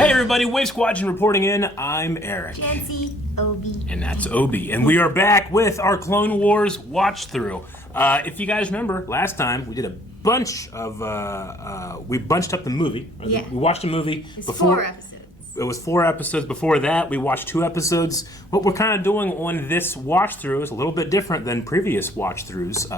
Hey everybody, Wave Squadron reporting in. I'm Eric. Janci, Obi. And that's Obi. And we are back with our Clone Wars watch through. If you guys remember, last time we did a bunch of, we bunched up the movie. Yeah. We watched a movie It's before. 4 episodes. It was 4 episodes. Before that, we watched 2 episodes. What we're kind of doing on this watch through is a little bit different than previous watch throughs,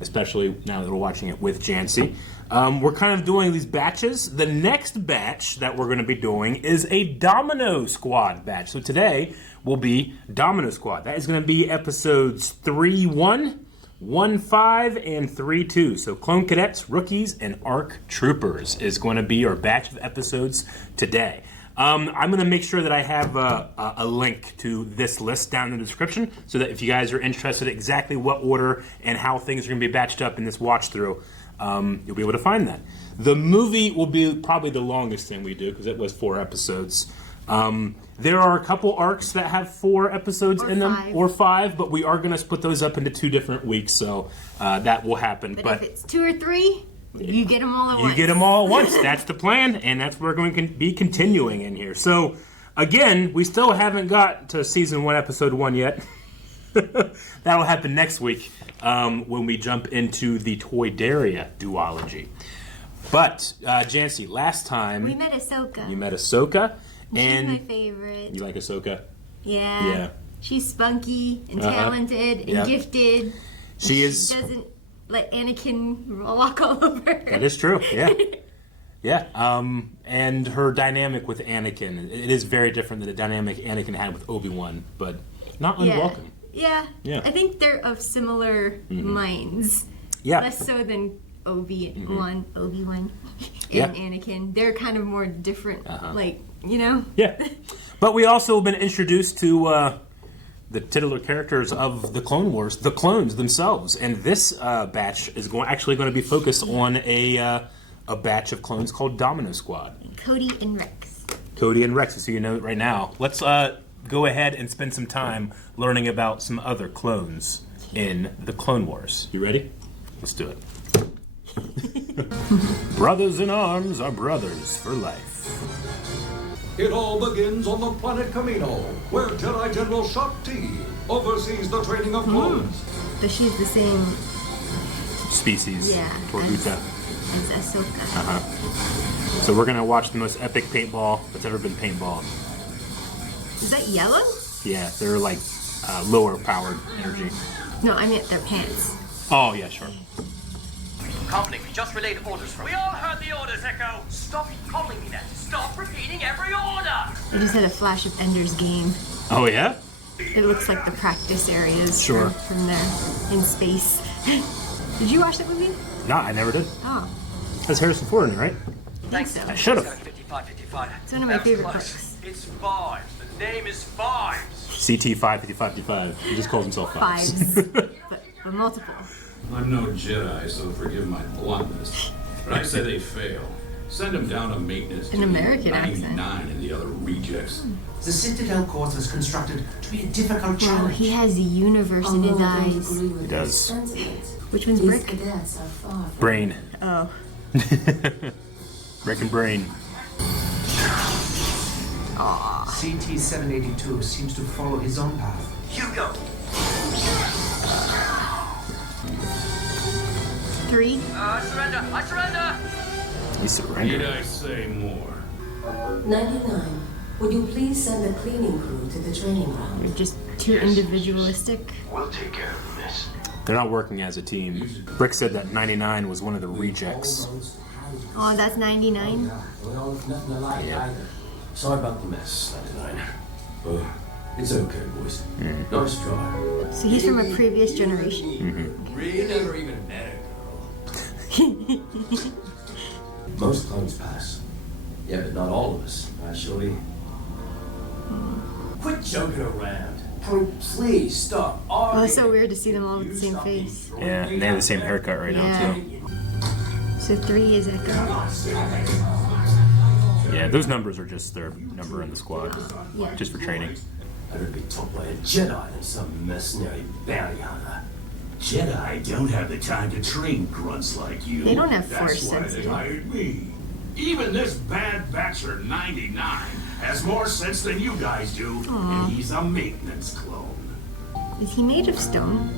especially now that we're watching it with Janci. We're kind of doing these batches. The next batch that we're going to be doing is a Domino Squad batch. So today will be Domino Squad. That is going to be episodes 3-1, 1-5, and 3-2. So Clone Cadets, Rookies, and ARC Troopers is going to be our batch of episodes today. I'm going to make sure that I have a link to this list down in the description so that if you guys are interested in exactly what order and how things are going to be batched up in this watch through, you'll be able to find that. The movie will be probably the longest thing we do because it was 4 episodes. There are a couple arcs that have 4 episodes in them, or 5, but we are going to split those up into 2 different weeks, so that will happen. But if it's 2 or 3, you get them all at once. You get them all at once. That's the plan, and that's what we're going to be continuing in here. So, again, we still haven't got to Season 1, Episode 1 yet. That'll happen next week when we jump into the Toydaria duology. But, Janci, last time... We met Ahsoka. You met Ahsoka. She's my favorite. You like Ahsoka? Yeah. Yeah. She's spunky and talented and gifted. She doesn't let Anakin walk all over her. That is true, yeah. Yeah, and her dynamic with Anakin, it is very different than the dynamic Anakin had with Obi-Wan, but not unwelcome. Yeah. I think they're of similar minds. Yeah. Less so than Obi-Wan, and Anakin. They're kind of more different, like, you know? Yeah. But we also have been introduced to the titular characters of the Clone Wars, the clones themselves. And this batch is actually going to be focused on a batch of clones called Domino Squad. Cody and Rex. Cody and Rex, so you know right now. Let's go ahead and spend some time learning about some other clones in the Clone Wars. You ready? Let's do it. Brothers in arms are brothers for life. It all begins on the planet Kamino, where Jedi General Shakti oversees the training of clones. But she's the same Species. Torguta. as Ahsoka. So we're going to watch the most epic paintball that's ever been paintballed. Is that yellow? Yeah, they're like lower powered energy. No, I meant their pants. Oh, yeah, sure. Company, we just relayed orders from... We all heard the orders, Echo! Stop calling me that! Stop repeating every order! I just had a flash of Ender's Game. Oh, yeah? It looks like the practice areas Sure. from there in space. Did you watch that movie? No, I never did. Oh, That's Harrison Ford in it, right? I think so. I should have. 55. It's one of my favorite books. It's Fives. The name is Fives. CT 555. He just calls himself Fives. Fives, but multiple. I'm no Jedi, so forgive my bluntness, but I say they fail. Send them down to maintenance. An American 99 accent. and the other rejects. The Citadel course was constructed to be a difficult Wow, challenge. he has the universe in his eyes. He does. Which one's Brick? Brain. Oh. Brick and Brain. CT-782 seems to follow his own path. Hugo! 3. I surrender! He Need surrendered. I say more? 99. Would you please send a cleaning crew to the training ground? You're just too individualistic. We'll take care of this. They're not working as a team. Brick said that 99 was one of the rejects. Oh, that's 99? Yeah. Sorry about the mess, 99. It's okay, boys. Nice try. So he's from a previous generation. You never even met a girl. Most clones pass. Yeah, but not all of us, actually. Quit joking around. Can we please stop Oh, it's so weird to see them all with the same face. Yeah, and they have the same haircut right now, too. So 3 is Echo. Yeah, those numbers are just their number in the squad. Yeah. Just for training. Better be taught by a Jedi than some mercenary bounty hunter. Jedi don't have the time to train grunts like you. They don't have force That's why they sensitive. hired me. Even this bad bachelor 99 has more sense than you guys do, and he's a maintenance clone. Is he made of stone?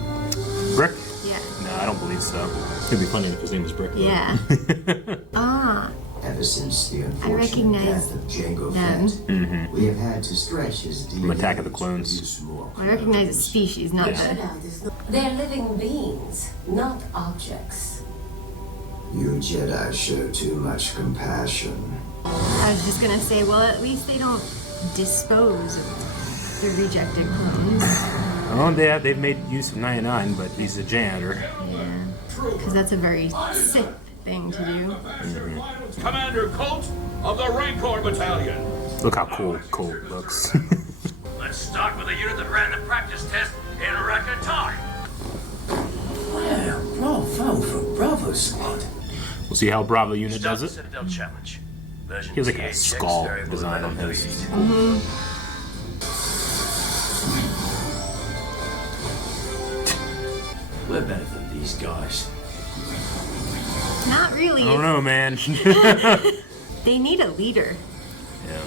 Brick? Yeah. No, I don't believe so. It'd be funny if his name was Brick. Though. Yeah. Ever since the recognize unfortunate death of Jango them. Fett, we have had to stretch his DNA From Attack of the to Clones. produce more I recognize a species, not the. They're living beings, not objects. You Jedi show too much compassion. I was just gonna say, well, at least they don't dispose of the rejected clones. Oh, yeah, they've made use of 99, but he's a janitor. Yeah. Because that's a very Sith thing to do. Commander Colt of the Rancor Battalion. Look how cool Colt looks. Let's start with a unit that ran the practice test in record time. Well, bravo for Bravo Squad. We'll see how Bravo unit Start does the it. Citadel Challenge. Version He has like a THX, skull variable design on availability. his. We're better than these guys. Not really. I don't know, man. They need a leader. Yeah.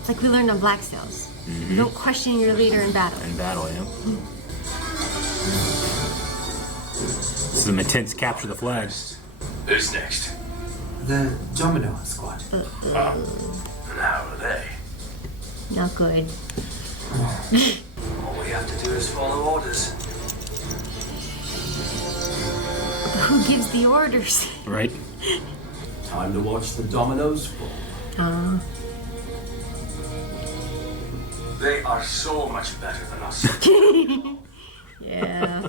It's like we learned on Black Sails. You don't question your leader in battle. In battle, yeah. Some intense capture the flag. Who's next? The Domino Squad. And how are they? Not good. All we have to do is follow orders. Who gives the orders? Right? Time to watch the dominoes fall. They are so much better than us. Yeah.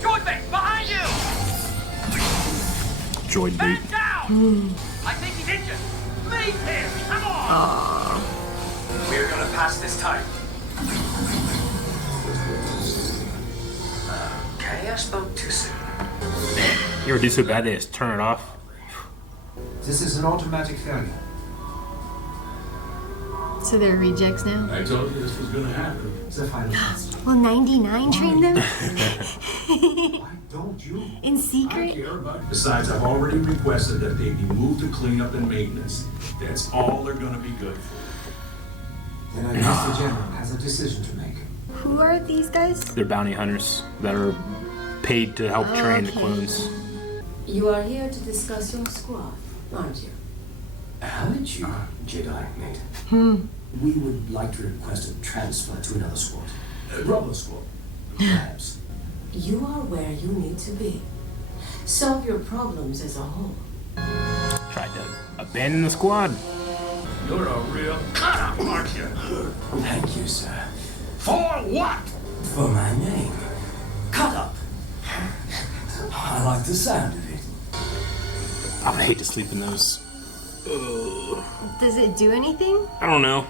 Droidbait, behind you! Droidbait. Man down! I think he's injured. Leave him! Come on! We're gonna pass this time. Okay, I spoke too soon. You ever do so bad they just turn it off? This is an automatic failure. So they're rejects now? I told you this was gonna happen. It's a final test. Will 99 train them? Why don't you? In I secret? care about. Besides, I've already requested that they be moved to cleanup and maintenance. That's all they're gonna be good for. Then I guess the general has a decision to make. Who are these guys? They're bounty hunters that are paid to help train the Okay. clones. You are here to discuss your squad, aren't you? Haven't you, Jedi mate? We would like to request a transfer to another squad. Bravo Squad, perhaps. You are where you need to be. Solve your problems as a whole. Tried to abandon the squad. You're a real cut-up, aren't you? Thank you, sir. For what? For my name. Cutup. I like the sound of it. I would hate to sleep in those. Does it do anything? I don't know.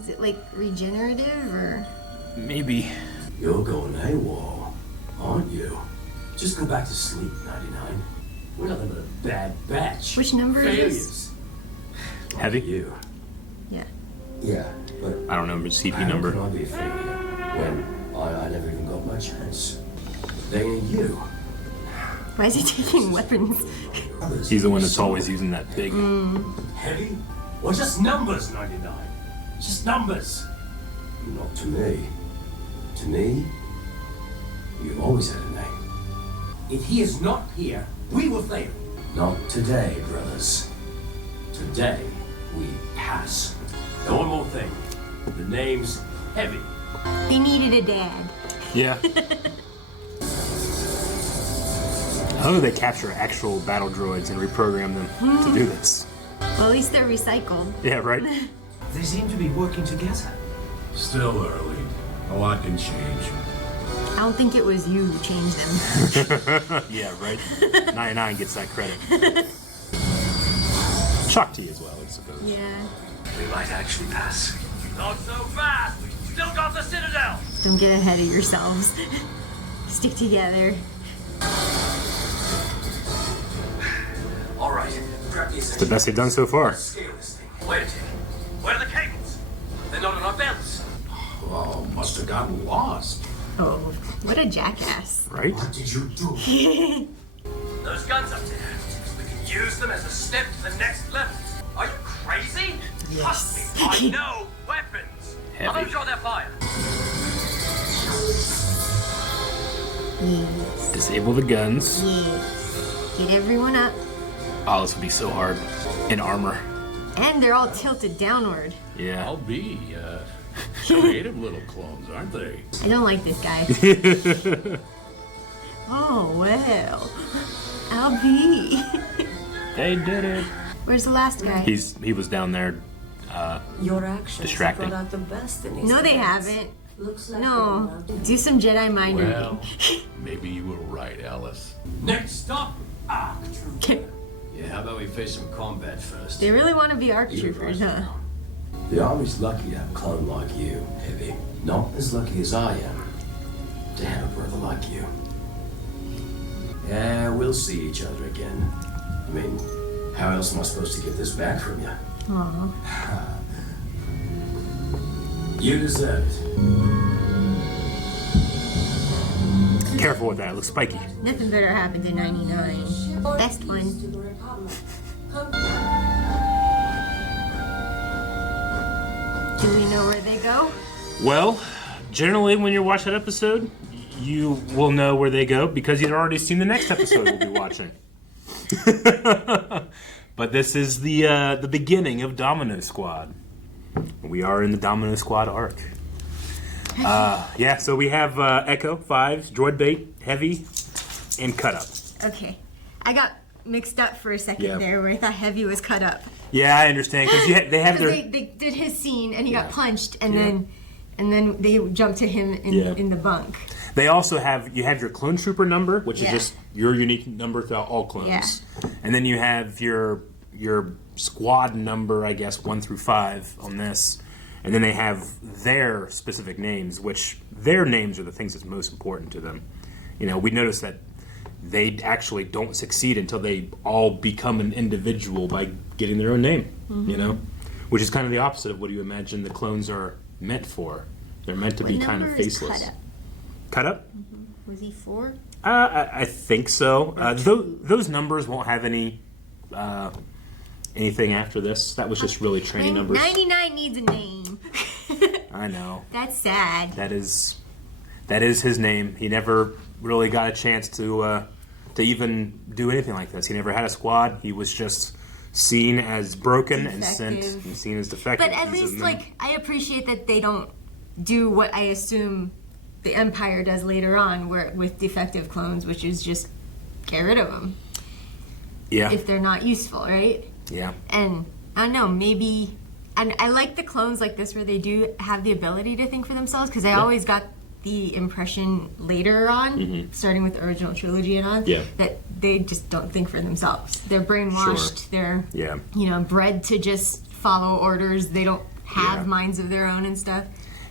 Is it like regenerative or? Maybe. You're going AWOL, aren't you? Just go back to sleep, 99. We're nothing but a bad batch. Which number is Failures. this? Heavy? You. Yeah. Yeah, but I don't know, CP how number. can I be a failure when I never even got my chance? They ain't you. Why is he taking weapons? Others He's the one that's always using that big. heavy? Or just numbers, 99? Just numbers. Not to me. To me, you've always had a name. If he is not here, we will fail. Not today, brothers. Today, we pass. And one more thing. The name's Heavy. They needed a dad. Yeah. Oh, they capture actual battle droids and reprogram them to do this. Well, at least they're recycled. Yeah, right? They seem to be working together. Still early. A lot can change. I don't think it was you who changed them. Yeah, right? 99 gets that credit. Shock T as well, I suppose. Yeah. We might actually pass. Not so fast! Still got the Citadel! Don't get ahead of yourselves. Stick together. Alright, grab the It's the best they've done so far. Scale this thing. Wait a tick. Where are the cables? They're not on our belts. Oh, must have gotten lost. Oh, what a jackass. Right? What did you do? Those guns up there. We can use them as a step to the next level. Are you crazy? Trust me, I know weapons. I'm gonna draw their fire. Yes. Disable the guns. Yes. Get everyone up. Oh, this would be so hard. In armor. And they're all tilted downward. Yeah. I'll be creative little clones, aren't they? I don't like this guy. Oh, well. I'll be. They did it. Where's the last guy? He was down there. Your actions Distracting. brought out the best in these No, they cadets. haven't. Looks like No. they're about to- Do some Jedi mind Well, reading. maybe you were right, Alice. Next stop, ARC Trooper. Yeah, how about we face some combat first? They really want to be ARC You troopers, advise huh? The Army's lucky to have a clone like you, Heavy. Not as lucky as I am to have a brother like you. Yeah, we'll see each other again. I mean, how else am I supposed to get this back from you? Aw. You deserve it. Careful with that. It looks spiky. Nothing better happened in 99. Best one. To the Republic. Do we know where they go? Well, generally, when you watch that episode, you will know where they go because you've already seen the next episode we'll be watching. But this is the beginning of Domino Squad. We are in the Domino Squad arc. Yeah, so we have Echo, Fives, Droidbait, Heavy, and Cutup. Okay. I got mixed up for a second Yeah. there where I thought Heavy was cut up. Yeah, I understand because they have their. They did his scene and he got Yeah. punched and Yeah. then they jumped to him in the bunk. They also have your clone trooper number, which Yeah. is just your unique number throughout all clones. Yeah. And then you have your squad number, I guess 1 through 5 on this. And then they have their specific names, which their names are the things that's most important to them. You know, we notice that they actually don't succeed until they all become an individual by getting their own name, you know? Which is kind of the opposite of what you imagine the clones are meant for. They're meant to be What kind of number is faceless. Cutup? Cutup? Was he 4? I think so. Those numbers won't have anything after this. That was just really training numbers. 99 needs a name. I know. That's sad. That is his name. He never really got a chance to even do anything like this. He never had a squad. He was just seen as broken and sent Defective. and seen as defective. But at He's least, a- like, I appreciate that they don't do what I assume the Empire does later on, where with defective clones, which is just get rid of them yeah, if they're not useful, right? yeah. And I don't know, maybe. And I like the clones like this where they do have the ability to think for themselves, because I always got the impression later on, starting with the original trilogy and on, that they just don't think for themselves. They're brainwashed. Sure. They're Yeah. bred to just follow orders. They don't have minds of their own and stuff.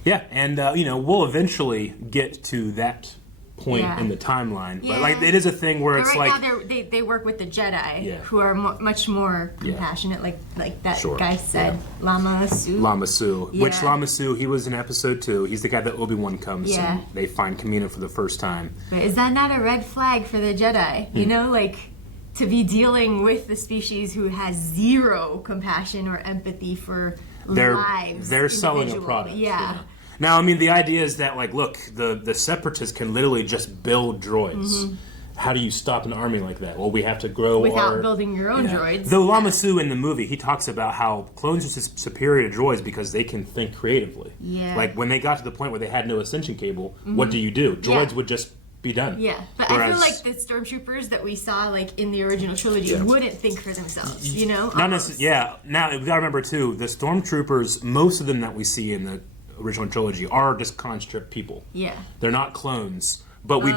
Yeah, and we'll eventually get to that point in the timeline. But like, it is a thing where But it's right like now they work with the Jedi, Yeah. who are much more compassionate, like that Sure. guy said, Lama Su. Lama Su, which Yeah. Lama Su, he was in episode 2. He's the guy that Obi-Wan comes Yeah. and they find Kamino for the first time. But is that not a red flag for the Jedi? You know, like, to be dealing with the species who has zero compassion or empathy for lives. They're selling a individual. product. Yeah. Now, I mean, the idea is that, like, look, the Separatists can literally just build droids. How do you stop an army like that? Well, we have to grow Without our... building your own droids. Though Lama Su in the movie, he talks about how clones are superior to droids because they can think creatively. Yeah. Like, when they got to the point where they had no ascension cable, what do you do? Droids would just be done. Yeah, but I feel like the stormtroopers that we saw, like, in the original trilogy wouldn't think for themselves, you know? Not necessarily. Yeah. Now we gotta remember too, the stormtroopers, most of them that we see in the original trilogy are just conscript people. Yeah. They're not clones. But we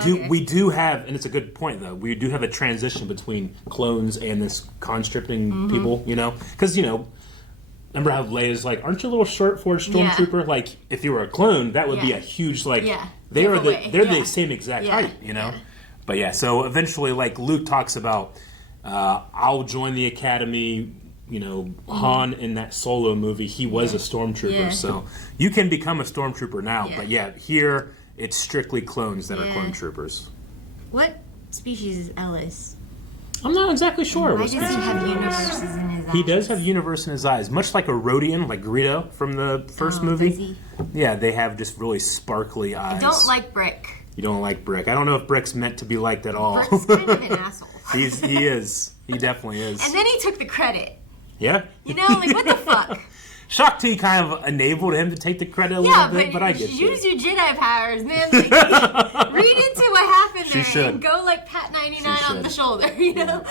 do have, and it's a good point though. We do have a transition between clones and this conscripting people. You know, because remember how Leia's like, "Aren't you a little short for a stormtrooper?" Yeah. Like, if you were a clone, that would be a huge like. Yeah. They are Giveaway. they're the same exact height. You know. Yeah. But yeah, so eventually, like Luke talks about, I'll join the academy. Han in that Solo movie, he was a stormtrooper. Yeah. So you can become a stormtrooper now. Yeah. But yeah, here it's strictly clones that are Yeah. clone troopers. What species is Ellis? I'm not exactly sure. Why does he have universes in his eyes? He does have universe in his eyes, much like a Rhodian, like Greedo from the first movie. Does he? Yeah, they have just really sparkly eyes. I don't like Brick. You don't like Brick. I don't know if Brick's meant to be liked at all. Brick's kind of an asshole. He is. He definitely is. And then he took the credit. Yeah? You know, like, what the fuck? Shakti kind of enabled him to take the credit a little bit, but I get you. Use your Jedi powers, man. Like, read into what happened there should. and go like Pat 99 on the shoulder, you know?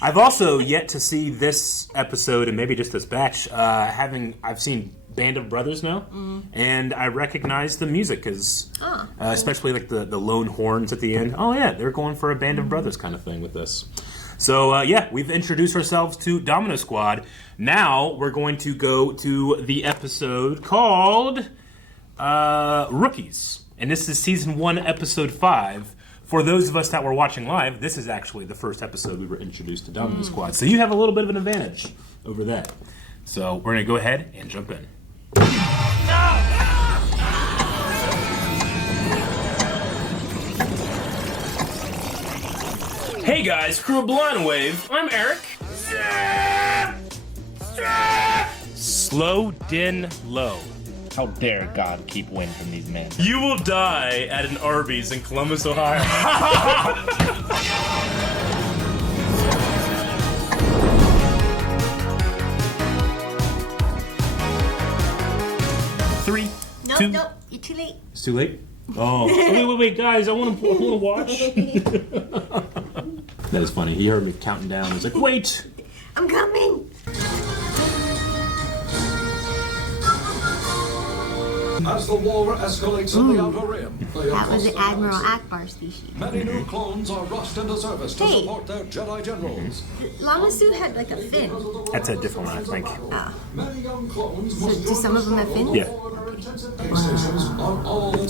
I've also yet to see this episode, and maybe just this batch, I've seen Band of Brothers now, and I recognize the music as, especially like the lone horns at the end. Oh yeah, they're going for a Band of Brothers kind of thing with this. So yeah, we've introduced ourselves to Domino Squad. Now we're going to go to the episode called Rookies, and this is season 1, episode 5. For those of us that were watching live, this is actually the first episode we were introduced to Domino Squad, so you have a little bit of an advantage over that. So we're going to go ahead and jump in. Hey guys, crew of Blind Wave, I'm Eric. Slow din low. How dare God keep wind from these men? You will die at an Arby's in Columbus, Ohio. 3, 2. Nope, you're too late. It's too late? Oh. Wait, guys, I want to watch. That is funny. He heard me counting down. He's like, wait. I'm coming. As the war escalates in the Outer Rim, That was the Admiral Akbar species. many new clones are rushed into service to support their Jedi generals. Lama Su had like a fin. That's a different one, I think. Many young clones So do some of them have fins? Yeah.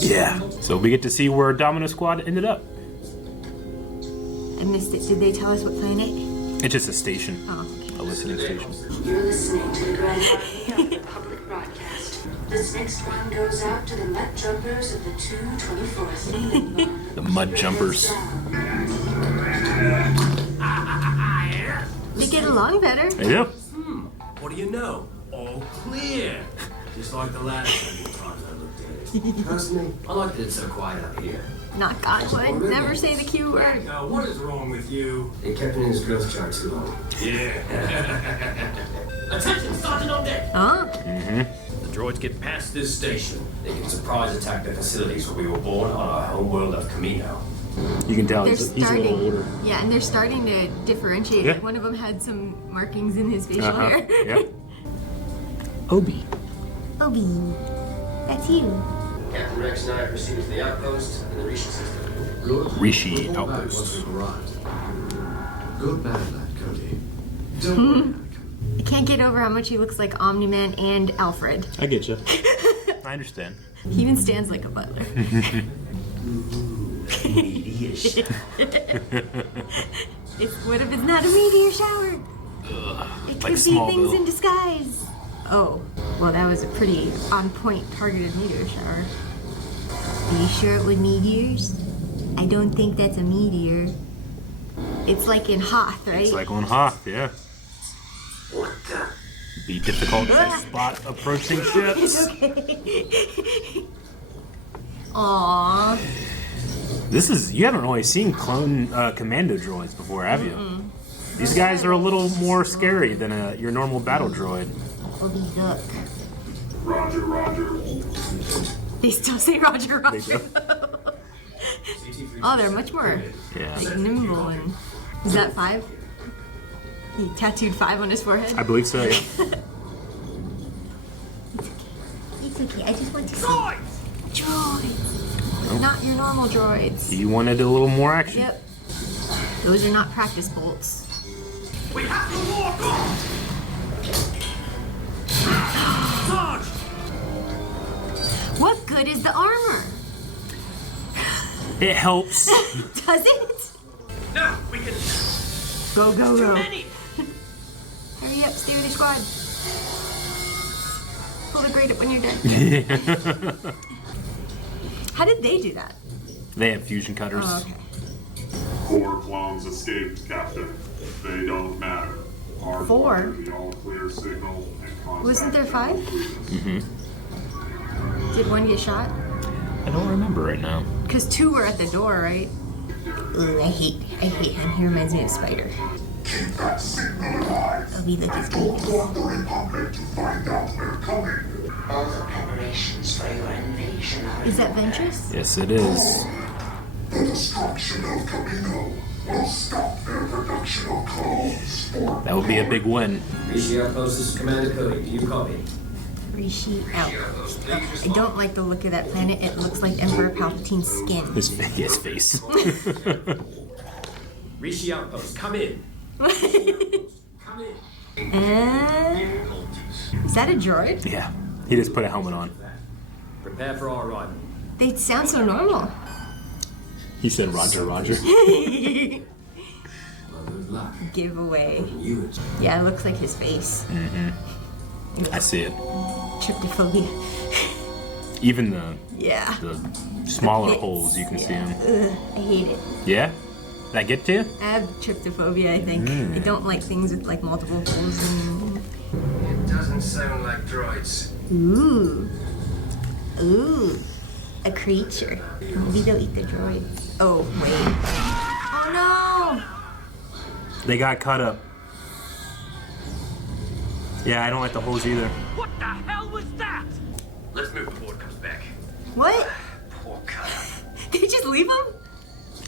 Yeah. So we get to see where Domino Squad ended up. I missed it. Did they tell us what planet? It's just a station. Oh, okay. A listening station. You're listening to the Grand Marietta public broadcast. This next one goes out to the mud jumpers of the 224th. The mud jumpers. They get along better. They do. What do you know? All clear. Just like the last few times I looked at it. Personally, I like that it's so quiet up here. Not God would. Never say the Q word. Now, what is wrong with you? They kept it in his growth chart too long. Yeah. Attention, Sergeant on deck. Huh? The droids get past this station. They can surprise attack the facilities where we were born on our home world of Kamino. You can tell They're he's a little older. Yeah, and they're starting to differentiate. Yeah. Like one of them had some markings in his facial hair. Yep. Obi. Obi, that's you. Captain Rex and I proceeded to the outpost and the Rishi system. Rishi outpost. Good man, lad, Cody. Don't worry, Anakin. I can't get over how much he looks like Omni-Man and Alfred. I get you. I understand. He even stands like a butler. What if it's not a meteor shower? It could like be Smallville. things in disguise. Oh, well, that was a pretty on-point targeted meteor shower. Are you sure it was meteors? I don't think that's a meteor. It's like in Hoth, right? It's like on Hoth, yeah. Be difficult to spot approaching ships. Aww. You haven't really seen clone commando droids before, have you? These guys are a little more scary than your normal battle droid. Obi Duck. Roger, Roger. They still say Roger, They Roger. do. Oh, they're much more like nimble and. Is that 5? He tattooed 5 on his forehead. I believe so, yeah. It's okay. I just want to see droids. Not your normal droids. He wanted a little more action. Yep. Those are not practice bolts. We have to walk on! Sarge! What good is the armor? It helps. Does it? No, we can. Go, go, go. Many. Hurry up, steer the squad. Pull the grate up when you're done. How did they do that? They have fusion cutters. Oh, okay. 4 clones escaped, Captain. They don't matter. Our 4? The all-clear signal and contact. Wasn't there 5? Mm-hmm. Did one get shot? I don't remember right now. Because 2 were at the door, right? Ooh, I hate him. He reminds me of Spider. Keep that signal alive. Oh, he look his Don't want the Republic to find out we're coming. All the preparations for your invasion are Is that in order. Ventress? Yes, it is. The destruction of Kamino will stop their production of clones. That would be a big win. Rishi Outpost, this is Commander Cody. Do you copy? Rishi out. I don't like the look of that planet. It looks like Emperor Palpatine's skin. His face. Rishi Outpost, come in. Come in. Is that a droid? Yeah. He just put a helmet on. Prepare for our arrival. They sound so normal. He said Roger. Good luck. Giveaway. You. Yeah, it looks like his face. Mm-hmm. I see it. Tryptophobia. Even the smaller Pits. holes, you can see them. Ugh, I hate it. Yeah? Did that get to you? I have tryptophobia, I think. I don't like things with like multiple holes and... It doesn't sound like droids. Ooh. A creature. Maybe they'll eat the droid. Oh, wait. Oh no! They got cut up. Yeah, I don't like the holes either. What the hell was that? Let's move before it comes back. What? Poor Cutup. Did you just leave him?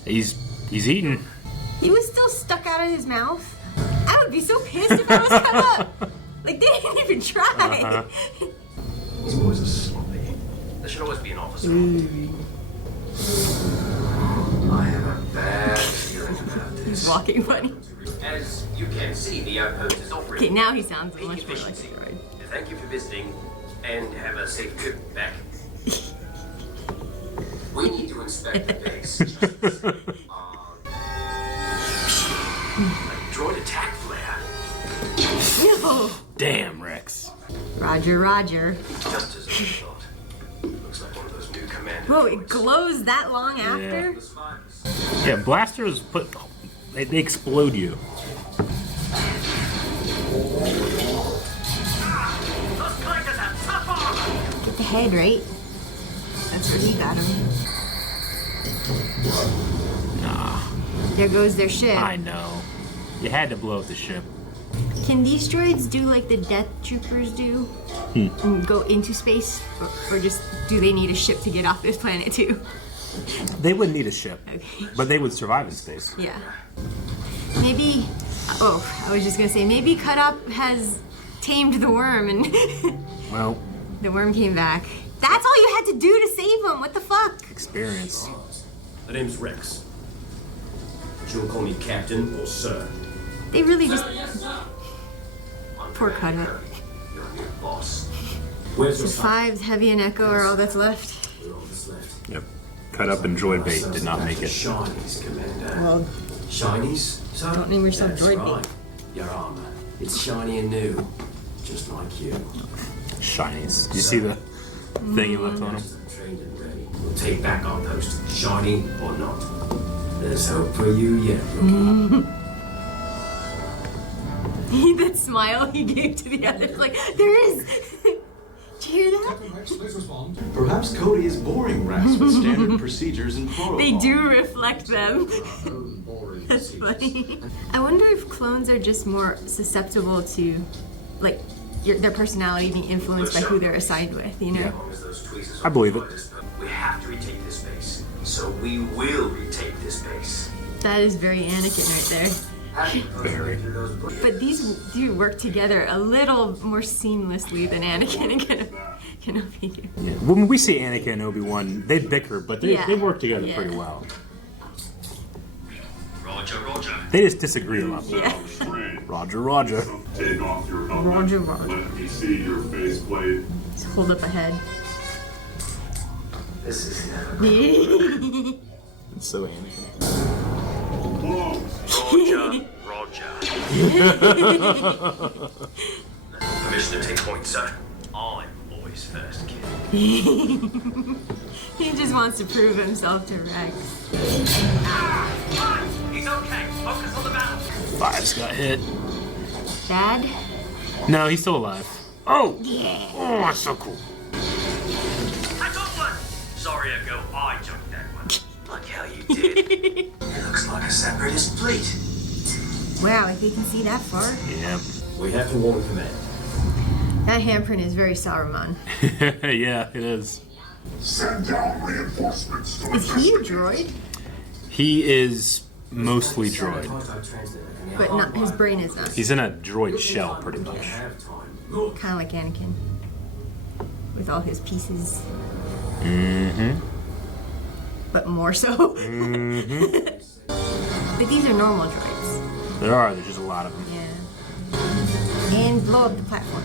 He's eating. He was still stuck out of his mouth. I would be so pissed if I was cut up. Like, they didn't even try. He's always a sloppy. There should always be an officer. I have a bad feeling about this. He's walking funny. As you can see, the outpost is operating. Okay, now he sounds Peak much more like a efficiency. droid. Thank you for visiting, and have a safe trip back. We need to inspect the base. Droid attack flare. No. Damn, Rex. Roger. Just as I thought. Looks like one of those new commander. Whoa, it glows that long after? Yeah, blasters they explode you. Those clankers have tough armor. Get the head, right? That's where he got him. Nah. There goes their ship. I know. You had to blow up the ship. Can these droids do like the Death Troopers do? And go into space? Or just do they need a ship to get off this planet too? They wouldn't need a ship, Okay. but they would survive in space. Yeah. Maybe... Oh, I was just gonna say, maybe Cutup has tamed the worm and Well, the worm came back. That's all you had to do to save him! What the fuck? experience. My name's Rex. You'll call me Captain or Sir. They really just... Poor Cutup. Your new boss. Where's your So 5's Heavy and Echo are all that's left. We're all that's left. Yep. Cutup and Droidbait did not make it. Shinies, Commander. Well, Shinies? So? don't name yourself That's Droidbait. right. Your armor. It's shiny and new. Just like you. Shinies. You see the thing you left on him? Trained and ready. We'll take back our post. Shiny or not. There's hope for you yet, rookie. That smile he gave to the others, like, there is! Did you hear that? Please respond. Perhaps Cody is boring Rex with standard procedures and protocol. They do reflect them. That's funny. I wonder if clones are just more susceptible to, like, their personality being influenced by who they're assigned with, you know? Yeah. I believe it. We have to retake this base. So we will retake this base. That is very Anakin right there. Very. But these do work together a little more seamlessly than Anakin and Kenobi do. Yeah. When we see Anakin and Obi-Wan, they bicker, but they work together Yeah. pretty well. Roger. They just disagree a lot. Yeah. Roger. Take off your helmet. Roger. Let me see your faceplate. Just hold up a head. This is never It's so Anakin. Clones. Roger. Permission to take point, sir. I'm always first, kid. He just wants to prove himself to Rex. He's okay. Focus on the battle. Fives got hit. Dad? No, he's still alive. Oh! Yeah. Oh, that's so cool. I got one. Sorry, Echo. I jumped that one. Like how you did. It looks like a separatist fleet. Wow, if he can see that far. Yeah. We have to warn command. That handprint is very Saruman. Yeah, it is. Send down reinforcements to Is he a droid? He is mostly droid. But not his brain is not. He's in a droid shell, pretty much. Kind of like Anakin. With all his pieces. Mm-hmm. But more so. Mm-hmm. But these are normal droids. There's just a lot of them. Yeah. And blow up the platform.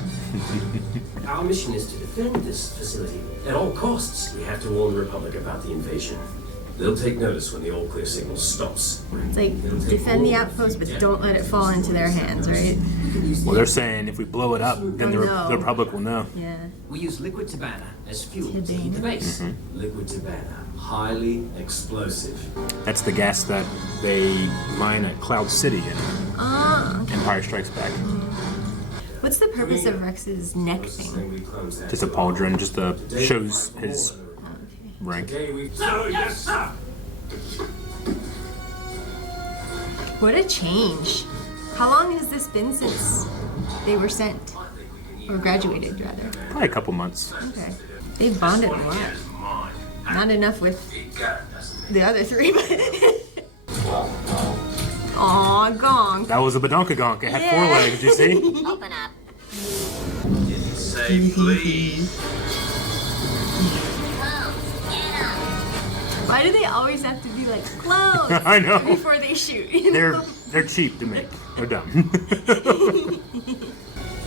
Our mission is to defend this facility. At all costs, we have to warn the Republic about the invasion. They'll take notice when the all-clear signal stops. It's like, defend the outpost, but don't let it fall into their hands, right? Well, they're saying if we blow it up, then the Republic will know. Yeah. We use liquid tabana as fuel to Tabana. heat the base. Mm-hmm. Liquid tabana, highly explosive. That's the gas that they mine at Cloud City in Okay. Empire Strikes Back. What's the purpose of Rex's neck thing? Just a pauldron, just shows his rank. So, yes, sir. What a change. How long has this been since they were sent? Or graduated, rather? Probably a couple months. Okay. They've bonded a lot. Not enough with the other three, but... Aw, Gong. That was a Badonka-Gonk. It had 4 legs, you see? Open up. Didn't say please. Why do they always have to be like, close? I know. Before they shoot, you know? They're cheap to make. They're dumb.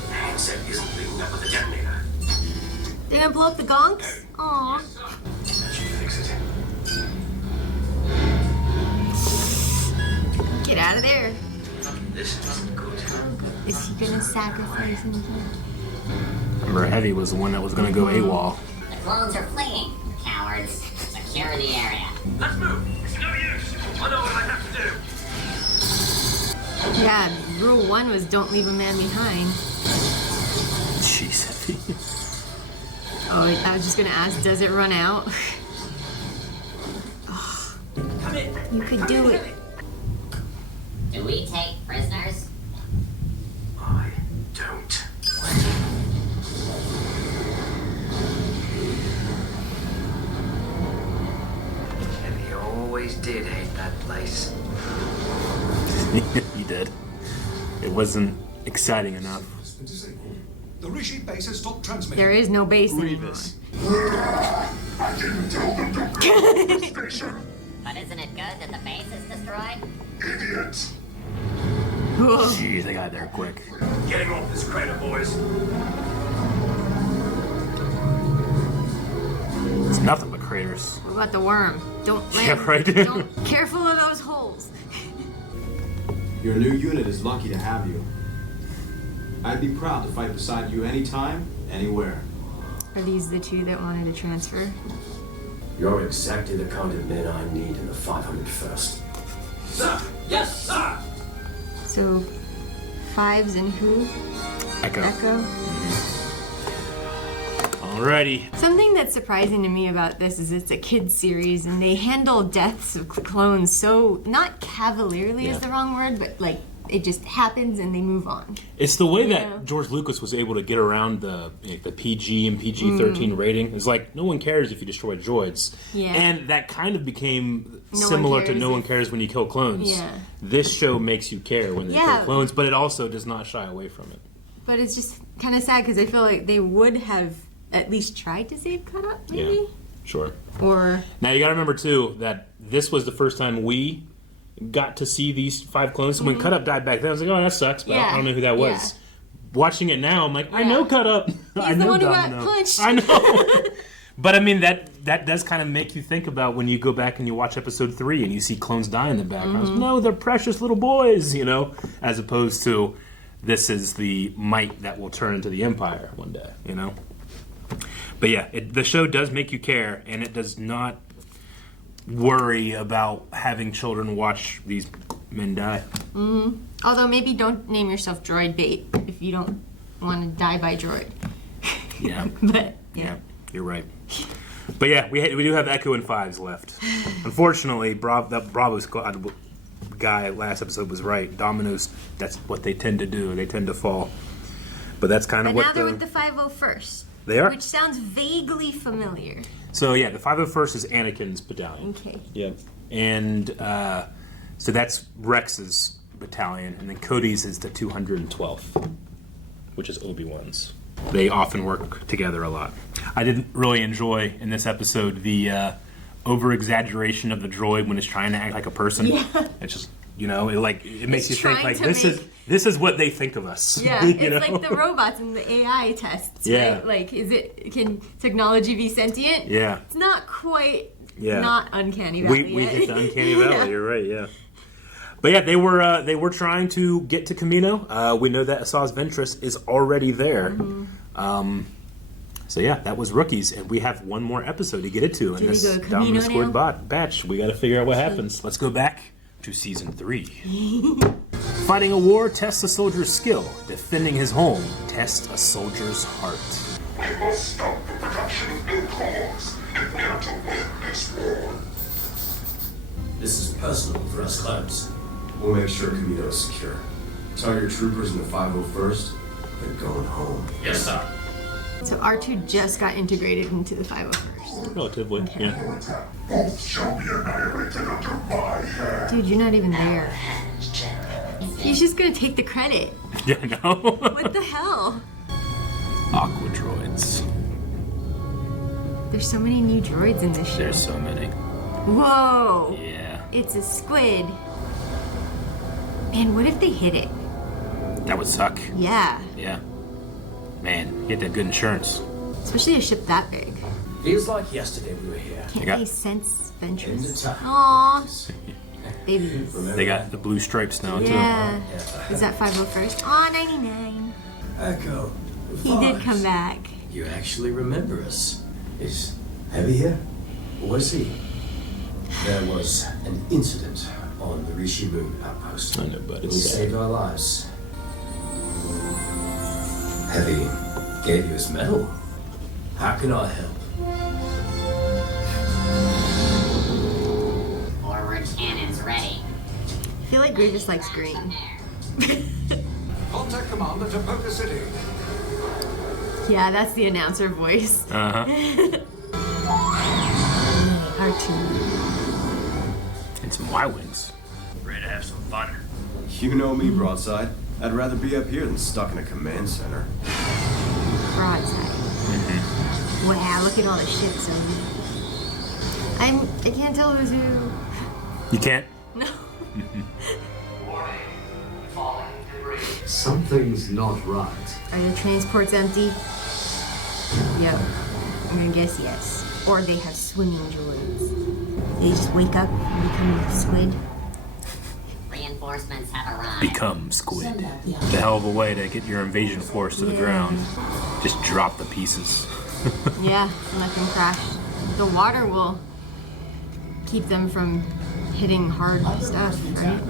Handset isn't linking up with the detonator. They're gonna blow up the gonks? Aw. That should fix it. Get out of there. This isn't good. Is he gonna sacrifice himself? Remember, Heavy was the one that was going to go AWOL. The clones are fleeing. Cowards. Secure the area. Let's move. It's no use. I know what I have to do. Yeah, rule 1 was don't leave a man behind. Jeez, Heavy. Oh, I was just gonna ask, does it run out? Oh, Come in. you could do it. Do we take prisoners? I don't. He always did hate that place. He did. It wasn't exciting enough. The Rishi base has stopped transmitting. There is no base anymore. I didn't tell them to go to the station. But isn't it good that the base is destroyed? Idiot. Jeez, they got there quick. Getting off this crater, boys. It's nothing but craters. What about the worm? Don't land. Yeah, right. Don't. Careful of those holes. Your new unit is lucky to have you. I'd be proud to fight beside you anytime, anywhere. Are these the 2 that wanted to transfer? You're exactly the kind of men I need in the 501st. Sir, yes, sir. So, 5s and who? Echo. Echo? Alrighty. Something that's surprising to me about this is it's a kid's series and they handle deaths of clones so, not cavalierly is the wrong word, but like it just happens and they move on. It's the way that George Lucas was able to get around the PG and PG-13 rating. It's like, no one cares if you destroy droids. Yeah. And that kind of became No similar one to cares No One if- Cares When You Kill Clones. Yeah. This show makes you care when they Yeah. kill clones, but it also does not shy away from it. But it's just kind of sad because I feel like they would have at least tried to save Cutup, maybe? Yeah, sure. Or... Now, you got to remember, too, that this was the first time we got to see these 5 clones. So when Cutup died back then, I was like, oh, that sucks, but I don't know who that was. Yeah. Watching it now, I'm like, I know Cutup. I He's know the one who got Domino. punched. I know. But, I mean, that does kind of make you think about when you go back and you watch episode 3 and you see clones die in the background. No, they're precious little boys, you know, as opposed to this is the might that will turn into the Empire one day, you know? But yeah, the show does make you care, and it does not worry about having children watch these men die. Mm-hmm. Although maybe don't name yourself Droidbait if you don't want to die by droid. Yeah. But yeah, you're right. But yeah, we do have Echo and Fives left. Unfortunately, that Bravo Squad guy last episode was right. Dominoes, that's what they tend to do. They tend to fall. But that's kind of what now they're with the 501st. They are? Which sounds vaguely familiar. So yeah, the 501st is Anakin's battalion. Okay. Yeah. And so that's Rex's battalion, and then Cody's is the 212th, which is Obi-Wan's. They often work together a lot. I didn't really enjoy in this episode the over-exaggeration of the droid when it's trying to act like a person. Yeah. It's just, it makes you think like to this is what they think of us. Yeah, it's like the robots and the AI tests, yeah. right? Like, can technology be sentient? Yeah. It's not quite, yeah. Not uncanny valley We yet. hit the uncanny valley, yeah. You're right, yeah. But yeah, they were trying to get to Kamino. We know that Asajj Ventress is already there. Mm-hmm. So yeah, that was Rookies, and we have one more episode to get it to in this Domino Squad batch. We got to figure out what happens. Let's go back to season 3. Fighting a war tests a soldier's skill. Defending his home tests a soldier's heart. We must stop the production of glucose if we are to win this war. This is personal for us clones. We'll make sure Kamino is secure. Tell your troopers in the 501st they're going home. Yes, sir. So R2 just got integrated into the 501st. Relatively, yeah. Both shall be annihilated under my hand. Dude, you're not even there. He's just gonna take the credit. Yeah, I know. What the hell? Aqua droids. There's so many new droids in this show. There's so many. Whoa! Yeah. It's a squid. Man, what if they hit it? That would suck. Yeah. Yeah. Man, get that good insurance. Especially a ship that big. Feels like yesterday we were here. Can't they sense Ventress? Aww. Aww. Babies. They got the blue stripes now, too. Yeah. Is that 501st? Aw, 99. Echo. He did come back. You actually remember us. Is Heavy here? Was he? There was an incident on the Rishi Moon outpost. I know, but He it's saved our lives. Heavy gave you his medal. How can I help? Forward cannons ready. I feel like Grievous likes green. Contact Commander to Poker City. Yeah, that's the announcer voice. Uh-huh. R2. And some Y-Wings. Ready to have some fun? You know me, Broadside. I'd rather be up here than stuck in a command center. Broadside. Wow, look at all the ships over there. I can't tell who's who. You can't? No. Warning. Falling debris. Something's not right. Are the transports empty? Yep. I'm gonna guess yes. Or they have swimming droids. They just wake up and become squid. Reinforcements have arrived. Become squid. The hell of a way to get your invasion force to the ground. Just drop the pieces. Yeah, and let them crash. The water will keep them from hitting hard stuff, right?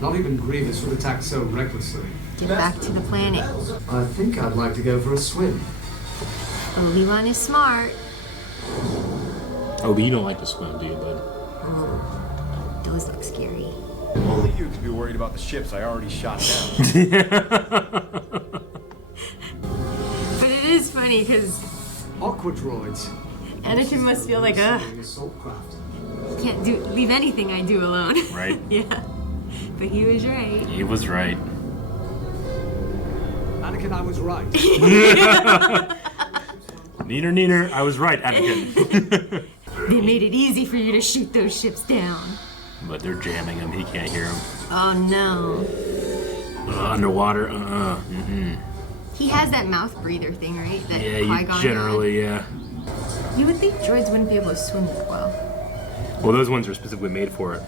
Not even Grievous would attack so recklessly. Get back to the planet. I think I'd like to go for a swim. Obi-Wan is smart. Oh, but you don't like to swim, do you, bud? Oh, those look scary. Only you could be worried about the ships I already shot down. But it is funny because Aqua droids. Anakin must feel like, ugh, Assault craft. can't leave anything I do alone. Right. Yeah. But he was right. He was right. Anakin, I was right. Neener, I was right, Anakin. They made it easy for you to shoot those ships down. But they're jamming him. He can't hear him. Oh no. Underwater, He has that mouth breather thing, right? That Yeah, you Qui-Gon generally, yeah. had. You would think droids wouldn't be able to swim that well. Well, those ones are specifically made for it.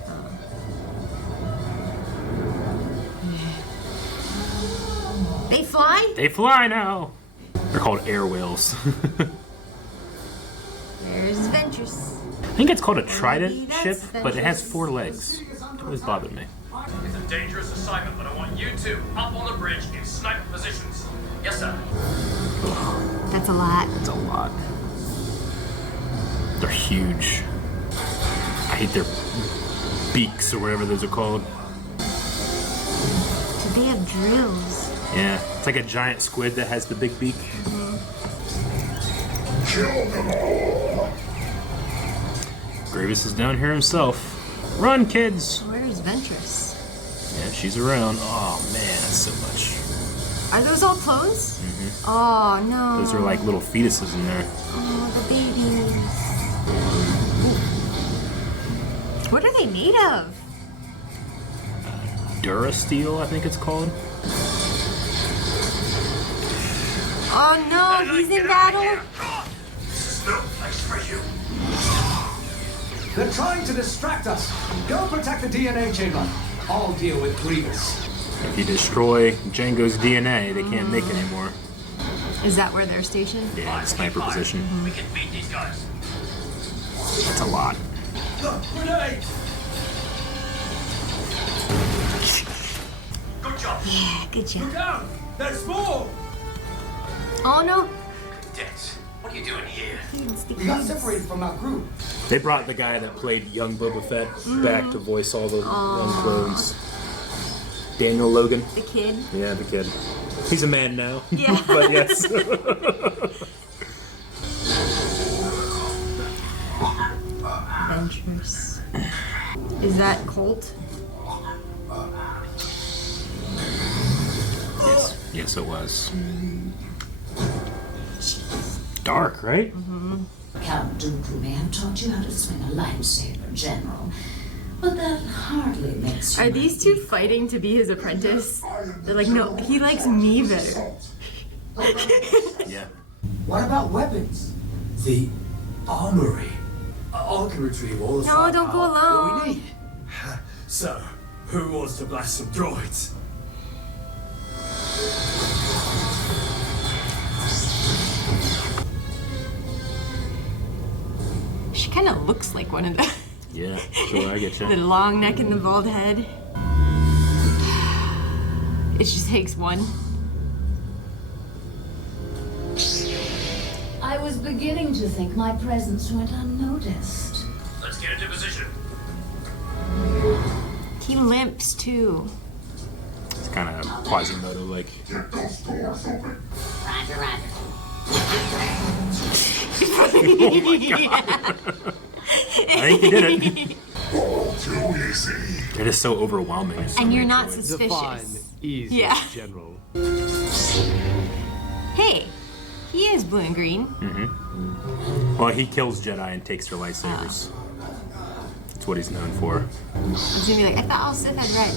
They fly? They fly now. They're called air whales. There's Ventress. I think it's called a trident That's ship, but it has Ventress. 4 legs. It always bothered me. It's a dangerous assignment, but I want you two up on the bridge in sniper positions. Yes, sir. That's a lot. It's a lot. They're huge. I hate their beaks or whatever those are called. Do they have drills? Yeah, it's like a giant squid that has the big beak. Grievous is down here himself. Run, kids! Where's Ventress? Yeah, she's around. Oh man, that's so much. Are those all clones? Oh no. Those are like little fetuses in there. Oh, the babies. What are they made of? Durasteel, I think it's called. Oh no, he's in battle. No place for you. They're trying to distract us. Go protect the DNA chamber. I'll deal with Grievous. If you destroy Jango's DNA, they can't make it anymore. Is that where they're stationed? Yeah, sniper position. We can beat these guys. That's a lot. Grenade! Good job. Yeah, good job. Look out! There's more! Oh no. Cadets, what are you doing here? We got separated from our group. They brought the guy that played young Boba Fett back to voice all the young clones. Daniel Logan. The kid. Yeah, the kid. He's a man now. Yeah. But yes. Ventress. Is that Colt? Yes, it was. Dark, right? Count Dooku may have taught you how to swing a lightsaber, General. But that hardly makes you... Are these two fighting to be his apprentice? They're like, no, he likes me better. Yeah. What about weapons? The armory. I can retrieve all the No, firepower don't go that alone. we need. So, who wants to blast some droids? She kind of looks like one of the... Yeah, sure, I get the you. long neck and the bald head. It just takes one. I was beginning to think my presence went unnoticed. Let's get into position. He limps too. It's kind of Quasimodo-like. Get those doors open. Roger, roger. I think he did it. Oh, too easy. They're just so overwhelming. There's so And you're many not droids. suspicious. easy, Yeah. General. Hey, he is blue and green. Well, he kills Jedi and takes their lightsabers. That's what he's known for. I was gonna be like, I thought all Sith had red.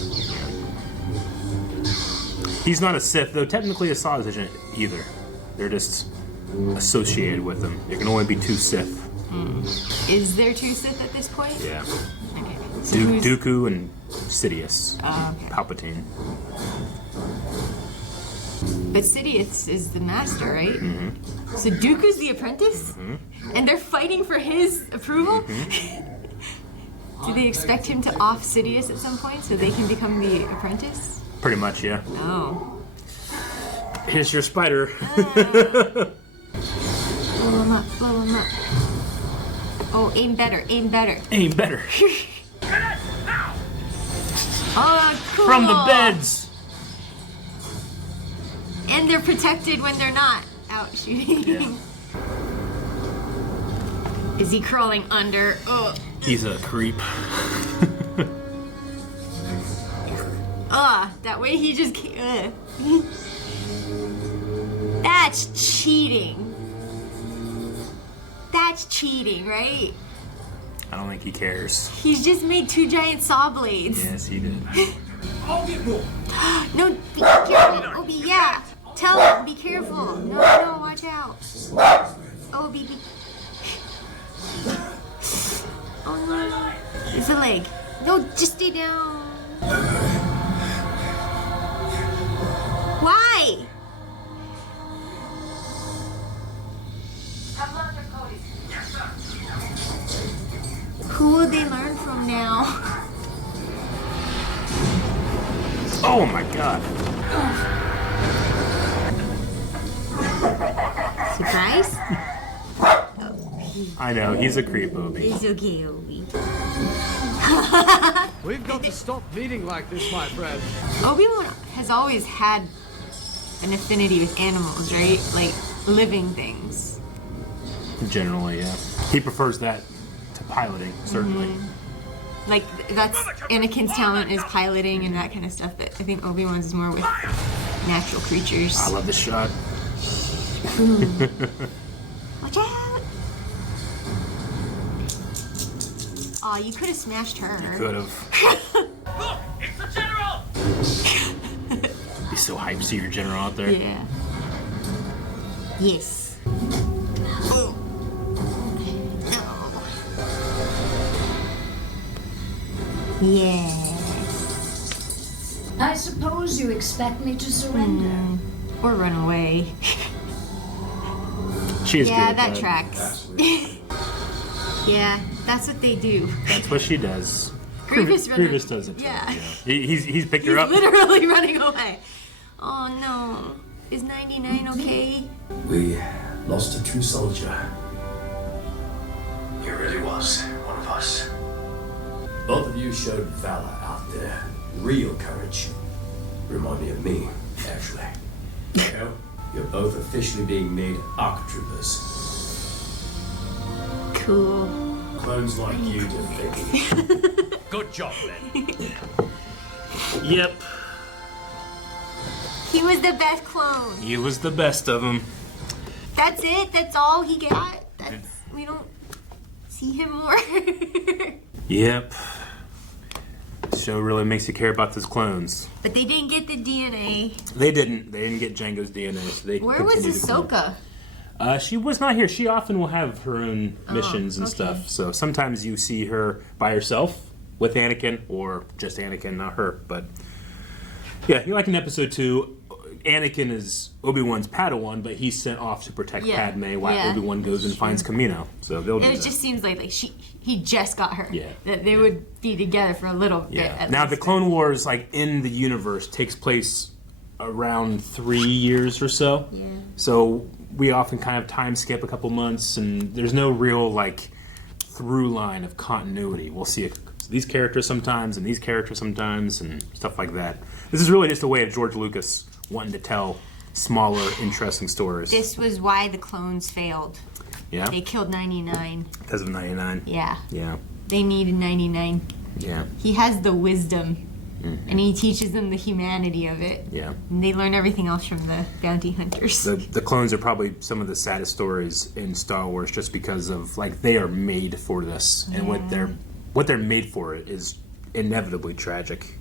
He's not a Sith, though technically Asajj isn't either. They're just associated with them. There can only be 2 Sith. Is there 2 Sith at this point? Yeah. Okay. So who's- Dooku and Sidious. Okay. Palpatine. But Sidious is the master, right? So Dooku's the apprentice? And they're fighting for his approval? Do they expect him to off Sidious at some point so they can become the apprentice? Pretty much, yeah. No. Here's your spider. Blow him up, blow him up. Oh, aim better, aim better. Aim better. Oh, cool. From the beds. And they're protected when they're not out shooting. Yeah. Is he crawling under? Oh. He's a creep. That way he just That's cheating. That's cheating, right? I don't think he cares. He's just made 2 giant saw blades. Yes, he did. I'll get more. No, be careful. Obi, yeah. Tell him, be careful. No, watch out. Obi, be... Oh no. It's a leg. No, just stay down. Why? Surprise? I know, he's a creep, Obi. It's okay, Obi. We've got to stop meeting like this, my friend. Obi-Wan has always had an affinity with animals, right? Like living things. Generally, yeah. He prefers that to piloting, certainly. Like that's Anakin's talent is piloting and that kind of stuff, but I think Obi-Wan's is more with natural creatures. I love this shot. Watch out! Aw, you could have smashed her. Could have. Look, it's the general! He's so hyped to see your general out there. Yeah. Yes. Oh. No. Yes. I suppose you expect me to surrender. Or run away. She is good Yeah, at that tracks. Yeah, that's what they do. That's what she does. Grievous does it too. Yeah. He's picked her up. Literally running away. Oh no. Is 99 okay? We lost a true soldier. He really was one of us. Both of you showed valor out there. Real courage. Remind me of me, actually. Echo, you're both officially being made ARC troopers. Cool. Clones like you defeat. Good job, Ben. Yep. He was the best clone. He was the best of them. That's it? That's all he got? We don't see him more. Yep. This show really makes you care about those clones. But they didn't get the DNA. They didn't get Jango's DNA. So they Where was continued to clone. Ahsoka? She was not here. She often will have her own missions and okay. stuff. So sometimes you see her by herself with Anakin, or just Anakin, not her. But yeah, like in episode 2, Anakin is Obi-Wan's Padawan, but he's sent off to protect Padme while Obi-Wan goes and finds Kamino. So they'll do It that. just seems like he just got her. Yeah. That they would be together for a little bit. Yeah. At Now least. the Clone Wars, like in the universe, takes place around 3 years or so. Yeah. So we often kind of time skip a couple months, and there's no real like through line of continuity. We'll see these characters sometimes, and these characters sometimes, and stuff like that. This is really just a way of George Lucas wanting to tell smaller, interesting stories. This was why the clones failed. Yeah. They killed 99. Because of 99. Yeah. Yeah. They needed 99. Yeah. He has the wisdom, and he teaches them the humanity of it. Yeah. And they learn everything else from the bounty hunters. The clones are probably some of the saddest stories in Star Wars, just because of like they are made for this, and what they're made for is inevitably tragic.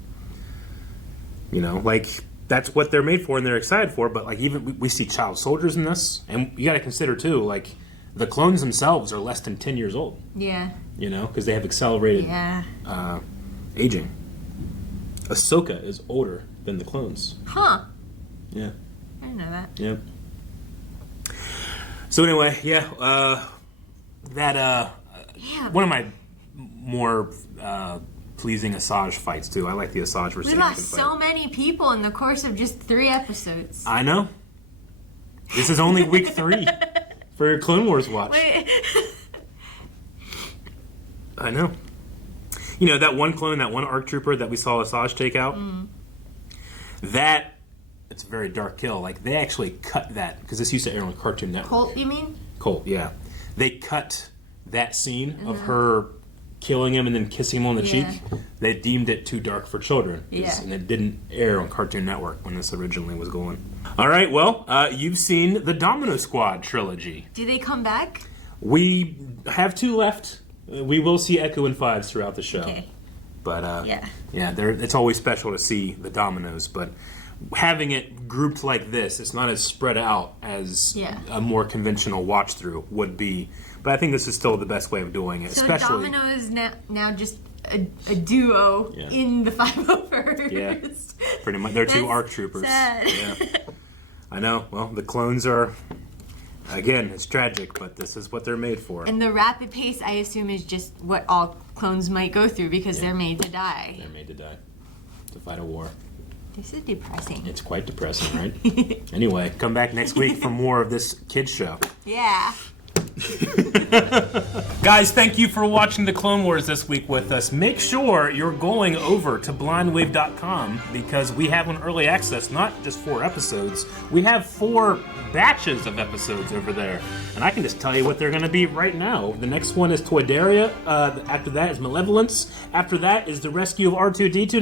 You know, like that's what they're made for, and they're excited for. But like even we see child soldiers in this, and you got to consider too, like the clones themselves are less than 10 years old. Yeah. You know, because they have accelerated aging. Ahsoka is older than the clones. Huh. Yeah. I didn't know that. Yeah. So anyway, one of my more pleasing Asajj fights too. I like the Asajj versus We Anakin lost fight. so many people in the course of just 3 episodes. I know. This is only week 3 for your Clone Wars watch. Wait. I know. You know, that one clone, that one ARC trooper that we saw Asajj take out? It's a very dark kill. Like, they actually cut that, because this used to air on Cartoon Network. Colt, you mean? Colt, yeah. They cut that scene of her killing him and then kissing him on the cheek. They deemed it too dark for children. Yeah. And it didn't air on Cartoon Network when this originally was going. All right, well, you've seen the Domino Squad trilogy. Do they come back? We have 2 left. We will see Echo and Fives throughout the show. Okay. But, it's always special to see the Dominoes. But having it grouped like this, it's not as spread out as a more conventional watch-through would be. But I think this is still the best way of doing it. So especially, Domino is now just a duo in the 501st. Yeah, pretty much. They're 2 ARC troopers. Sad. Yeah. I know. Well, the clones are... Again, it's tragic, but this is what they're made for. And the rapid pace, I assume, is just what all clones might go through because they're made to die. They're made to die. To fight a war. This is depressing. It's quite depressing, right? Anyway, come back next week for more of this kids show. Yeah. Guys, thank you for watching the Clone Wars this week with us. Make sure you're going over to blindwave.com because we have an early access, not just 4 episodes. We have 4 batches of episodes over there. And I can just tell you what they're going to be right now. The next one is Toydaria. After that is Malevolence. After that is the rescue of R2-D2.